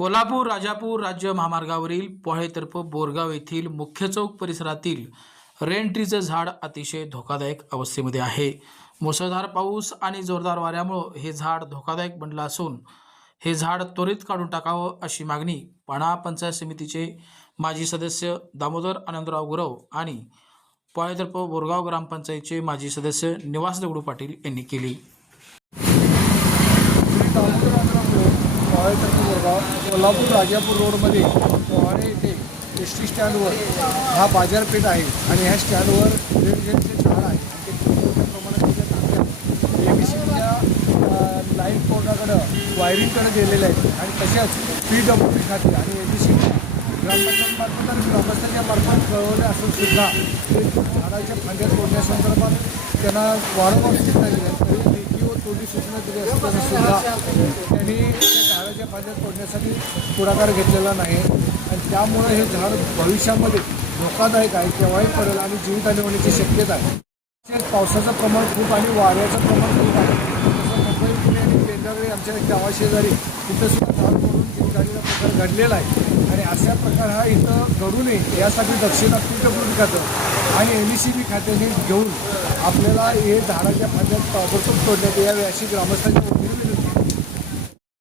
कोल्हापूर राजापूर राज्य महामार्गावरील पोहेतर्फ बोरगाव येथील मुख्य चौक परिसरातील रेन ट्रीचं झाड अतिशय धोकादायक अवस्थेमध्ये आहे। मुसळधार पाऊस आणि जोरदार वाऱ्यामुळे हे झाड धोकादायक बनलं असून हे झाड त्वरित काढून टाकावं अशी मागणी पाणा पंचायत समितीचे माजी सदस्य दामोदर आनंदराव गुरव आणि पोहेतर्फ बोरगाव ग्रामपंचायतचे माजी सदस्य निवास दगडू पाटील यांनी केली। कोल्हापूर राजापूर रोडमध्ये पोहाणे येथे एस टी स्टँडवर हा बाजारपेठ आहे आणि ह्या स्टँडवर वेगवेगळे झाड आहे आणि ते खूप मोठ्या प्रमाणात त्याच्या ABCच्या लाईन कोर्टाकडं वायरिंगकडे गेलेले आहेत आणि तशाच PWD खाते आणि ABC ग्रामपंचायतमार्फत आणि ग्रामस्थांच्या मार्फत कळवले असून सुद्धा ते झाडाच्या फांद्या तोडण्यासंदर्भात त्यांना वारंवार सूचना दिल्या तरी लेखी व तोंडी सूचना दिली असताना सुद्धा त्यांनी झाडाच्या फांद्या तोडण्यासाठी पुढाकार घेतलेला नाही आणि त्यामुळे हे झाड भविष्यामध्ये धोकादायक आहे, केव्हाही पडेल आणि जीवितहानी होण्याची शक्यता आहे। तसेच पावसाचं प्रमाण खूप आणि वाऱ्याचं प्रमाण खूप आहे। तसं मुंबई पुणे आणि पेंढारळे आमच्या गावाशेजारी तिथं सुद्धा झाड पडून जीवितहानीचा प्रकार घडलेला आहे आणि अशा प्रकार हा इथं घडू नये यासाठी दक्षिणा PWD खातं आणि MSCB खात्याने घेऊन आपल्याला हे झाडाच्या फांद्या ताबडतोब तोडण्यात यावे अशी ग्रामस्थांची